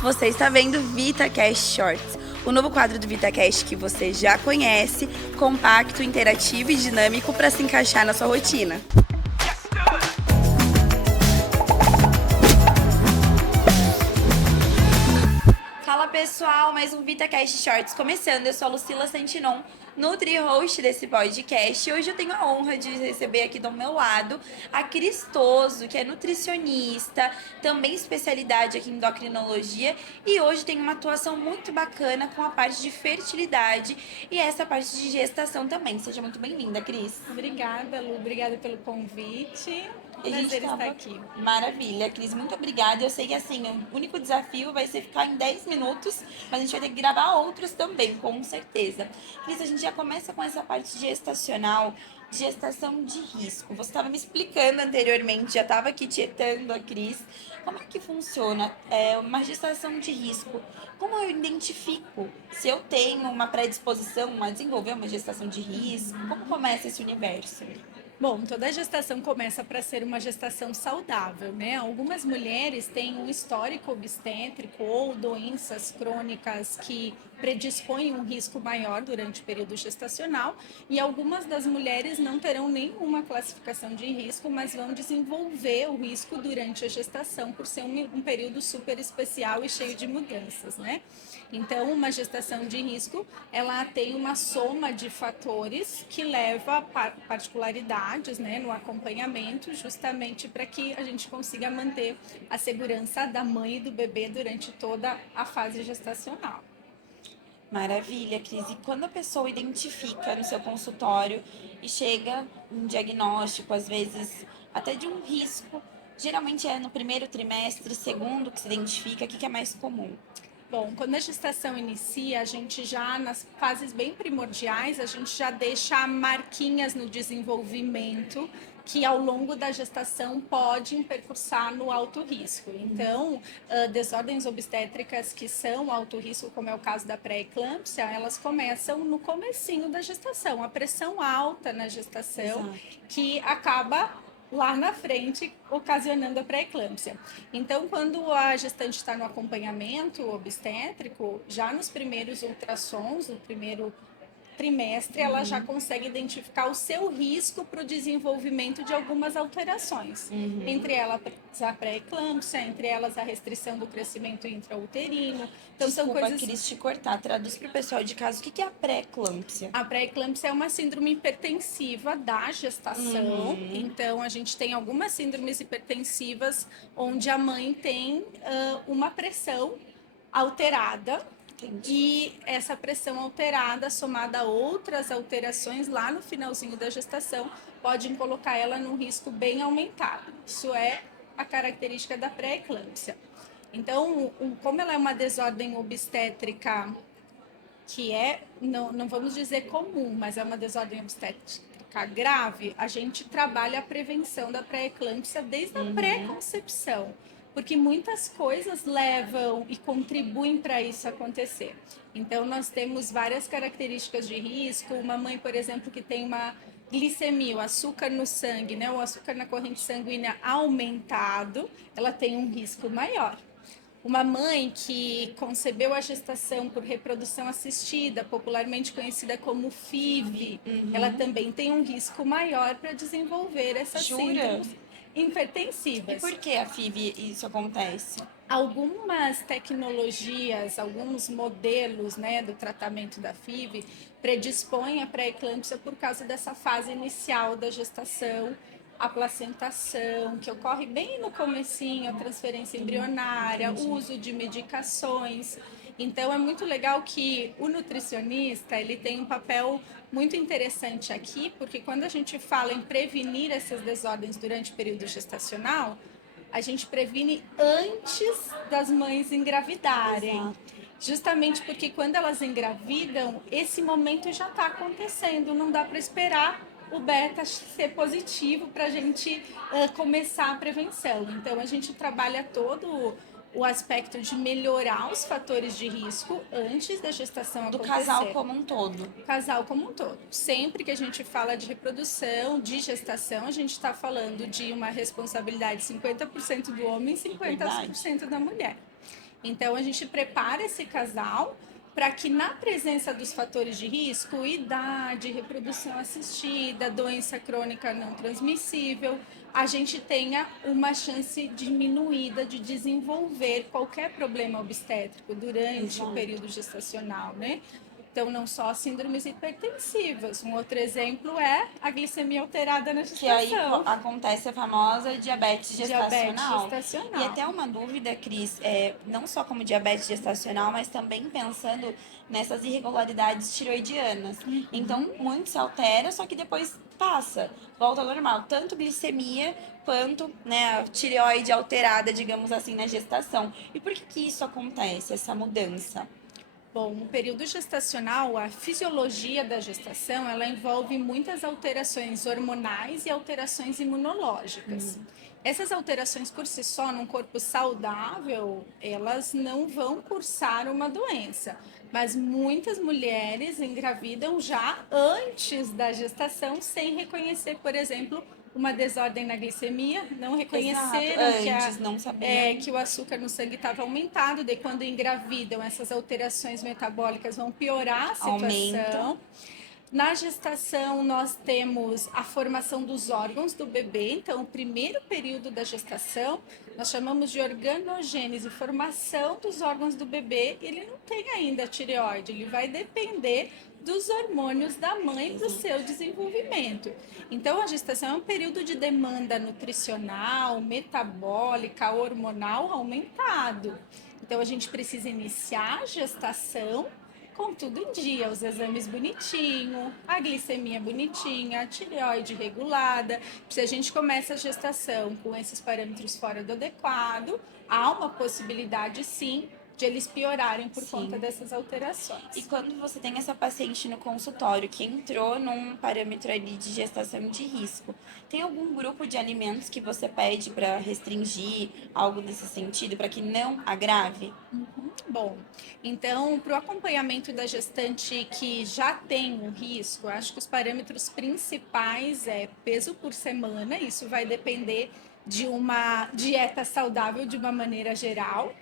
Você está vendo VitaCast Shorts, o novo quadro do VitaCast que você já conhece, compacto, interativo e dinâmico para se encaixar na sua rotina. Fala pessoal, mais um VitaCast Shorts começando. Eu sou a Lucila Santinon, Nutri-host desse podcast. E hoje eu tenho a honra de receber aqui do meu lado a Cris Toso, que é nutricionista, também especialidade aqui em endocrinologia. E hoje tem uma atuação muito bacana com a parte de fertilidade e essa parte de gestação também. Seja muito bem-vinda, Cris. Obrigada, Lu. Obrigada pelo convite. A gente Prazer estar tava... aqui. Maravilha, Cris, muito obrigada. Eu sei que assim, o único desafio vai ser ficar em 10 minutos, mas a gente vai ter que gravar outros também, com certeza. Cris, a gente já começa com essa parte gestacional, gestação de risco. Você estava me explicando anteriormente, já estava aqui tietando a Cris. Como é que funciona uma gestação de risco? Como eu identifico se eu tenho uma predisposição a desenvolver uma gestação de risco? Como começa esse universo? Bom, toda gestação começa para ser uma gestação saudável, né? Algumas mulheres têm um histórico obstétrico ou doenças crônicas que predispõem um risco maior durante o período gestacional, e algumas das mulheres não terão nenhuma classificação de risco, mas vão desenvolver o risco durante a gestação por ser um período super especial e cheio de mudanças, né? Então, uma gestação de risco, ela tem uma soma de fatores que leva a particularidades, né, no acompanhamento, justamente para que a gente consiga manter a segurança da mãe e do bebê durante toda a fase gestacional. Maravilha, Cris. E quando a pessoa identifica no seu consultório e chega um diagnóstico, às vezes até de um risco, geralmente é no primeiro trimestre, segundo que se identifica, o que é mais comum? Bom, quando a gestação inicia, a gente já, nas fases bem primordiais, a gente já deixa marquinhas no desenvolvimento que ao longo da gestação podem percursar no alto risco. Então, desordens obstétricas que são alto risco, como é o caso da pré-eclâmpsia, elas começam no comecinho da gestação. A pressão alta na gestação, Exato. que acaba lá na frente, ocasionando a pré-eclâmpsia. Então, quando a gestante está no acompanhamento obstétrico, já nos primeiros ultrassons, no primeiro trimestre, ela já consegue identificar o seu risco para o desenvolvimento de algumas alterações. Entre elas a pré-eclâmpsia, entre elas a restrição do crescimento intrauterino. Então, Desculpa, são coisas... Cris, te cortar. Traduz para o pessoal de casa o que é a pré-eclâmpsia. A pré-eclâmpsia é uma síndrome hipertensiva da gestação. Então, a gente tem algumas síndromes hipertensivas onde a mãe tem uma pressão alterada. Entendi. E essa pressão alterada, somada a outras alterações lá no finalzinho da gestação, podem colocar ela num risco bem aumentado. Isso é a característica da pré-eclâmpsia. Então, como ela é uma desordem obstétrica que não vamos dizer comum, mas é uma desordem obstétrica grave, a gente trabalha a prevenção da pré-eclâmpsia desde a pré-concepção, porque muitas coisas levam e contribuem para isso acontecer. Então, nós temos várias características de risco. Uma mãe, por exemplo, que tem uma glicemia, o açúcar no sangue, né, o açúcar na corrente sanguínea aumentado, ela tem um risco maior. Uma mãe que concebeu a gestação por reprodução assistida, popularmente conhecida como FIV, ela também tem um risco maior para desenvolver essas síndromes E hipertensivas. por que a FIV isso acontece? Algumas tecnologias, alguns modelos, né, do tratamento da FIV predispõem a pré-eclâmpsia por causa dessa fase inicial da gestação, a placentação, que ocorre bem no comecinho, a transferência embrionária, o uso de medicações. Então, é muito legal que o nutricionista ele tem um papel muito interessante aqui, porque quando a gente fala em prevenir essas desordens durante o período gestacional, a gente previne antes das mães engravidarem. Exato. Justamente porque quando elas engravidam, esse momento já está acontecendo, não dá para esperar o beta ser positivo para a gente começar a prevenção. Então, a gente trabalha todo o aspecto de melhorar os fatores de risco antes da gestação Do acontecer. casal como um todo. O casal como um todo. Sempre que a gente fala de reprodução, de gestação, a gente está falando de uma responsabilidade 50% do homem e 50% da mulher. Então, a gente prepara esse casal para que na presença dos fatores de risco, idade, reprodução assistida, doença crônica não transmissível, a gente tenha uma chance diminuída de desenvolver qualquer problema obstétrico durante o período gestacional, né? Então, não só síndromes hipertensivas. Um outro exemplo é a glicemia alterada na Que aí gestação. acontece a famosa diabetes Diabetes gestacional. E gestacional. até uma dúvida, Cris, não só como diabetes gestacional, mas também pensando nessas irregularidades tiroidianas. Então, muito se altera, só que depois passa, volta ao normal. Tanto glicemia quanto, né, a tireoide alterada, digamos assim, na gestação. E por que que isso acontece, essa mudança? Bom, o período gestacional, a fisiologia da gestação, ela envolve muitas alterações hormonais e alterações imunológicas. Essas alterações por si só, num corpo saudável, elas não vão cursar uma doença. Mas muitas mulheres engravidam já antes da gestação, sem reconhecer, por exemplo, uma desordem na glicemia, não Exato, reconheceram antes não sabiam. que o açúcar no sangue estava aumentado, daí quando engravidam, essas alterações metabólicas vão piorar a Aumenta. situação. Na gestação, nós temos a formação dos órgãos do bebê. Então, o primeiro período da gestação, nós chamamos de organogênese, formação dos órgãos do bebê. Ele não tem ainda a tireoide, ele vai depender dos hormônios da mãe para o seu desenvolvimento. Então, a gestação é um período de demanda nutricional, metabólica, hormonal aumentado. Então, a gente precisa iniciar a gestação com tudo em dia, os exames bonitinho, a glicemia bonitinha, a tireoide regulada. Se a gente começa a gestação com esses parâmetros fora do adequado, há uma possibilidade sim de eles piorarem por conta dessas alterações. E quando você tem essa paciente no consultório que entrou num parâmetro ali de gestação de risco, tem algum grupo de alimentos que você pede para restringir, algo nesse sentido, para que não agrave? Bom, então, para o acompanhamento da gestante que já tem um risco, acho que os parâmetros principais é peso por semana, isso vai depender de uma dieta saudável de uma maneira geral.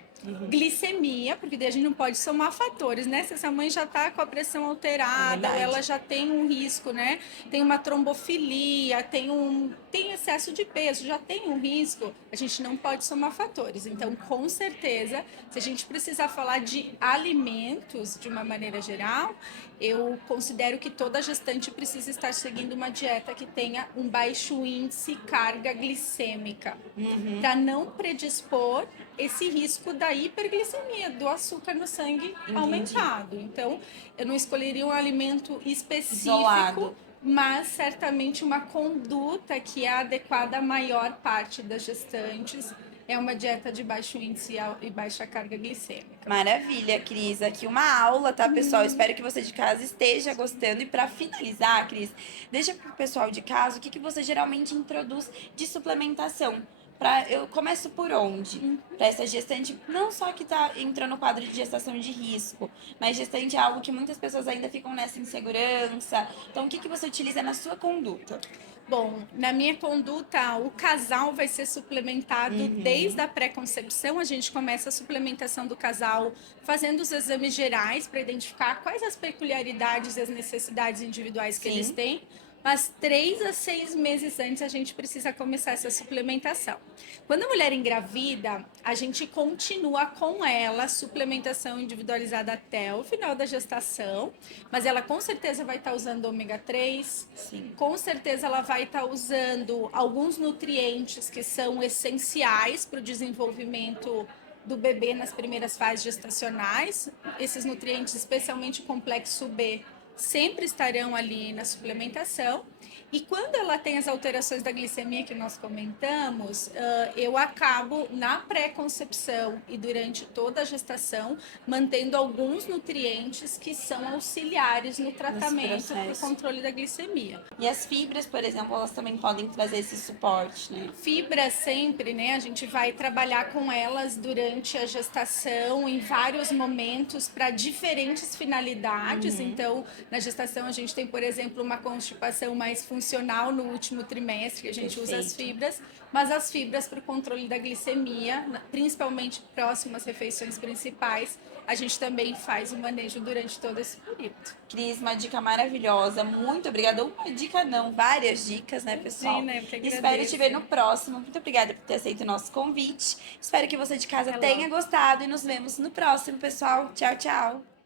Glicemia, porque daí a gente não pode somar fatores, né? Se essa mãe já está com a pressão alterada, ou ela já tem um risco, né? Tem uma trombofilia, tem excesso de peso, já tem um risco, a gente não pode somar fatores. Então, com certeza, se a gente precisar falar de alimentos de uma maneira geral, eu considero que toda gestante precisa estar seguindo uma dieta que tenha um baixo índice carga glicêmica, para não predispor esse risco da hiperglicemia, do açúcar no sangue aumentado. Então, eu não escolheria um alimento específico, Isolado. mas certamente uma conduta que é adequada à maior parte das gestantes. É uma dieta de baixo índice e baixa carga glicêmica. Maravilha, Cris. Aqui uma aula, tá, pessoal? Espero que você de casa esteja gostando. E para finalizar, Cris, deixa pro pessoal de casa o que você geralmente introduz de suplementação. Eu começo por onde? Para essa gestante, não só que tá entrando no quadro de gestação de risco, mas gestante é algo que muitas pessoas ainda ficam nessa insegurança. Então, o que você utiliza na sua conduta? Bom, na minha conduta, o casal vai ser suplementado desde a pré-concepção. A gente começa a suplementação do casal fazendo os exames gerais para identificar quais as peculiaridades e as necessidades individuais que eles têm. Mas 3 a 6 meses antes a gente precisa começar essa suplementação. Quando a mulher engravida, a gente continua com ela a suplementação individualizada até o final da gestação, mas ela com certeza vai estar usando ômega 3, com certeza ela vai estar usando alguns nutrientes que são essenciais para o desenvolvimento do bebê nas primeiras fases gestacionais. Esses nutrientes, especialmente o complexo B, sempre estarão ali na suplementação. E quando ela tem as alterações da glicemia que nós comentamos, eu acabo na pré-concepção e durante toda a gestação mantendo alguns nutrientes que são auxiliares no tratamento para o controle da glicemia. E as fibras, por exemplo, elas também podem trazer esse suporte, né? Fibra sempre, né? A gente vai trabalhar com elas durante a gestação em vários momentos para diferentes finalidades. Então, na gestação a gente tem, por exemplo, uma constipação mais funcional no último trimestre, que a gente usa as Perfeito. fibras, mas as fibras para o controle da glicemia, principalmente próximas às refeições principais, a gente também faz o manejo durante todo esse período. Cris, uma dica maravilhosa. Muito obrigada. Uma dica não, várias dicas, né, pessoal? Imagina, eu que Espero te ver no agradeço. próximo. Muito obrigada por ter aceito o nosso convite. Espero que você de casa Até tenha logo. gostado e nos vemos no próximo, pessoal. Tchau, tchau.